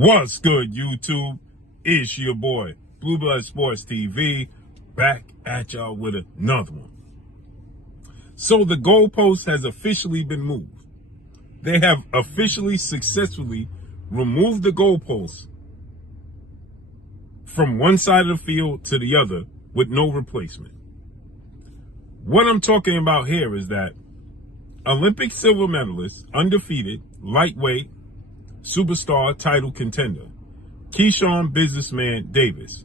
What's good, YouTube? It's your boy, Blue Blood Sports TV, back at y'all with another one. So the goalpost has officially been moved. They have officially successfully removed the goalpost from one side of the field to the other with no replacement. What I'm talking about here is that Olympic silver medalist, undefeated, lightweight, superstar title contender, Keyshawn Businessman Davis,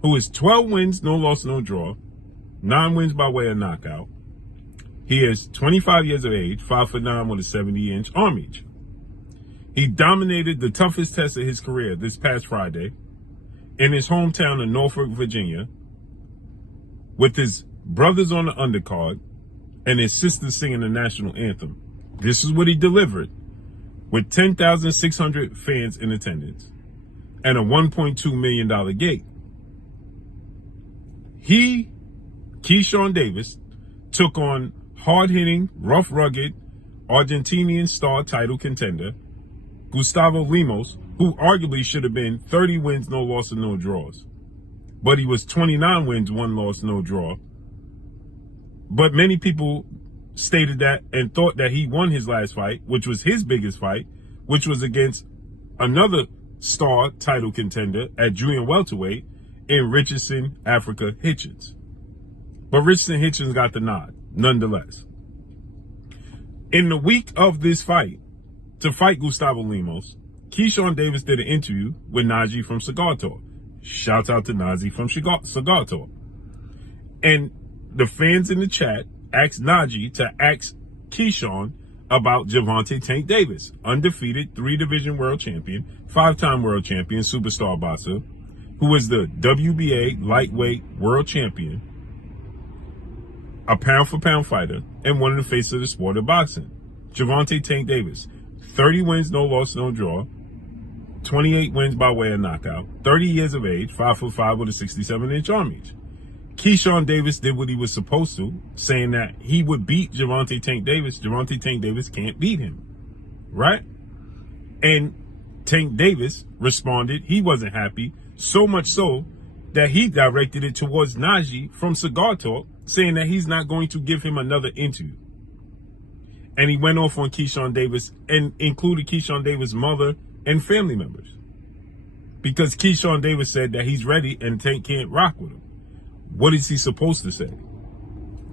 who is 12 wins, no loss, no draw, 9 wins by way of knockout. He is 25 years of age, 5'9" with a 70-inch arm reach. He dominated the toughest test of his career this past Friday in his hometown of Norfolk, Virginia, with his brothers on the undercard and his sisters singing the national anthem. This is what he delivered, with 10,600 fans in attendance and a $1.2 million gate. He, Keyshawn Davis, took on hard-hitting, rough, rugged, Argentinian star title contender, Gustavo Lemos, who arguably should have been 30 wins, no loss, and no draws. But he was 29 wins, 1 loss, no draw. But many people stated that and thought that he won his last fight, which was his biggest fight, which was against another star title contender at junior welterweight in Richardson Africa Hitchens. But Richardson Hitchens got the nod, nonetheless. In the week of this fight, to fight Gustavo Lemos, Keyshawn Davis did an interview with Najee from Cigar Talk. Shout out to Najee from Cigar Talk. And the fans in the chat asked Najee to ask Keyshawn about Gervonta Tank Davis, undefeated 3-division world champion, 5-time world champion, superstar boxer, who is the WBA lightweight world champion, a pound-for-pound fighter, and one of the faces of the sport of boxing. Gervonta Tank Davis, 30 wins, no loss, no draw, 28 wins by way of knockout, 30 years of age, 5'5" with a 67-inch arm reach. Keyshawn Davis did what he was supposed to, saying that he would beat Gervonta Tank Davis. Gervonta Tank Davis can't beat him, right? And Tank Davis responded he wasn't happy, so much so that he directed it towards Najee from Cigar Talk, saying that he's not going to give him another interview. And he went off on Keyshawn Davis and included Keyshawn Davis' mother and family members, because Keyshawn Davis said that he's ready and Tank can't rock with him. What is he supposed to say?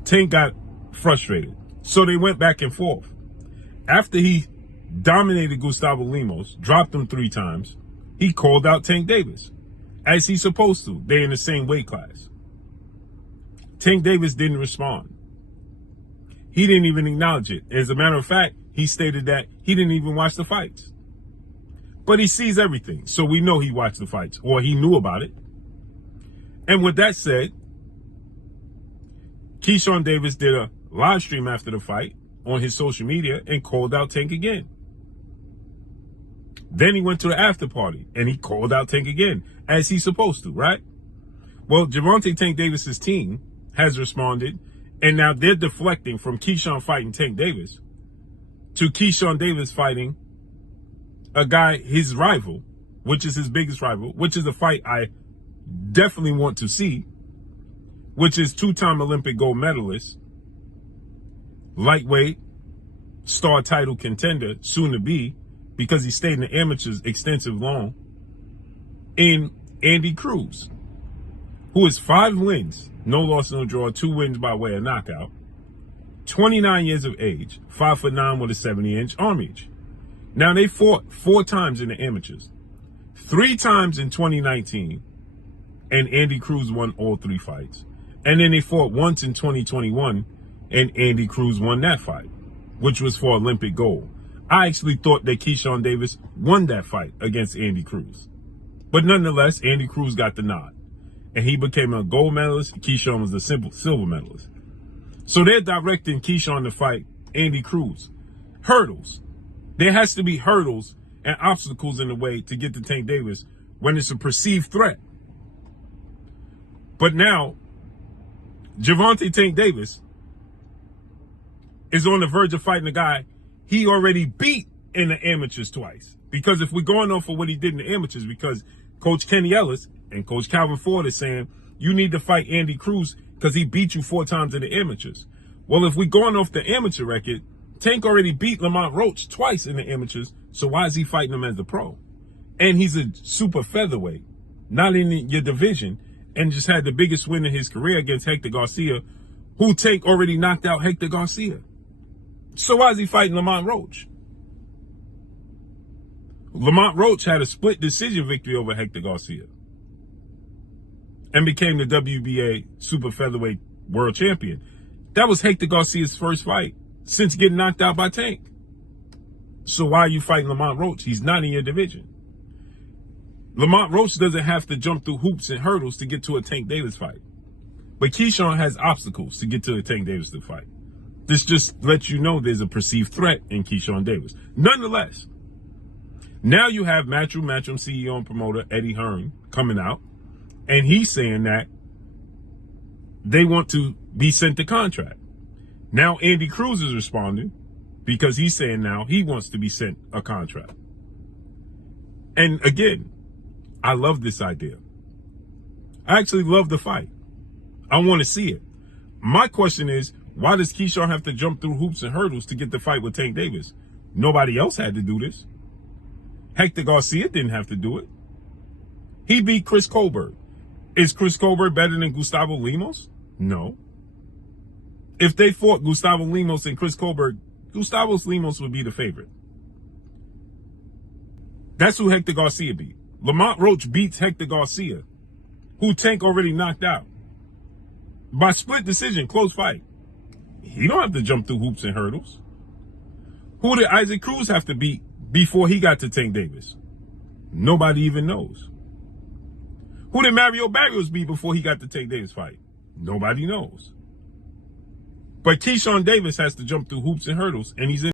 Tank got frustrated, so they went back and forth. After he dominated Gustavo Lemos, dropped him 3 times, he called out Tank Davis, as he's supposed to. They're in the same weight class. Tank Davis didn't respond. He didn't even acknowledge it. As a matter of fact, he stated that he didn't even watch the fights. But he sees everything, so we know he watched the fights, or he knew about it. And with that said, Keyshawn Davis did a live stream after the fight on his social media and called out Tank again. Then he went to the after party and he called out Tank again, as he's supposed to, right? Well, Gervonta Tank Davis's team has responded, and now they're deflecting from Keyshawn fighting Tank Davis to Keyshawn Davis fighting a guy, his rival, which is his biggest rival, which is a fight I definitely want to see, which is 2-time Olympic gold medalist, lightweight, star title contender, soon to be, because he stayed in the amateurs extensive long, in Andy Cruz, who is 5 wins, no loss, no draw, 2 wins by way of knockout, 29 years of age, 5'9" with a 70-inch arm reach. Now, they fought 4 times in the amateurs, 3 times in 2019, and Andy Cruz won all 3 fights. And then they fought once in 2021, and Andy Cruz won that fight, which was for Olympic gold. I actually thought that Keyshawn Davis won that fight against Andy Cruz. But nonetheless, Andy Cruz got the nod, and he became a gold medalist. Keyshawn was the silver medalist. So they're directing Keyshawn to fight Andy Cruz. Hurdles. There has to be hurdles and obstacles in the way to get to Tank Davis when it's a perceived threat. But now, Gervonta Tank Davis is on the verge of fighting a guy he already beat in the amateurs twice. Because if we're going off of what he did in the amateurs, because Coach Kenny Ellis and Coach Calvin Ford is saying, you need to fight Andy Cruz because he beat you 4 times in the amateurs. Well, if we're going off the amateur record, Tank already beat Lamont Roach twice in the amateurs, so why is he fighting him as the pro? And he's a super featherweight, not in your division, and just had the biggest win in his career against Hector Garcia, who Tank already knocked out Hector Garcia. So why is he fighting Lamont Roach? Lamont Roach had a split decision victory over Hector Garcia and became the WBA super featherweight world champion. That was Hector Garcia's first fight since getting knocked out by Tank. So why are you fighting Lamont Roach? He's not in your division. Lamont Roach doesn't have to jump through hoops and hurdles to get to a Tank Davis fight. But Keyshawn has obstacles to get to a Tank Davis fight. This just lets you know there's a perceived threat in Keyshawn Davis. Nonetheless, now you have Matchroom CEO and promoter Eddie Hearn coming out, and he's saying that they want to be sent the contract. Now Andy Cruz is responding because he's saying now he wants to be sent a contract. And again, I love this idea. I actually love the fight. I want to see it. My question is, why does Keyshawn have to jump through hoops and hurdles to get the fight with Tank Davis? Nobody else had to do this. Hector Garcia didn't have to do it. He beat Chris Colbert. Is Chris Colbert better than Gustavo Lemos? No. If they fought Gustavo Lemos and Chris Colbert, Gustavo Lemos would be the favorite. That's who Hector Garcia beat. Lamont Roach beats Hector Garcia, who Tank already knocked out. By split decision, close fight. He don't have to jump through hoops and hurdles. Who did Isaac Cruz have to beat before he got to Tank Davis? Nobody even knows. Who did Mario Barrios beat before he got the Tank Davis fight? Nobody knows. But Keyshawn Davis has to jump through hoops and hurdles, and he's in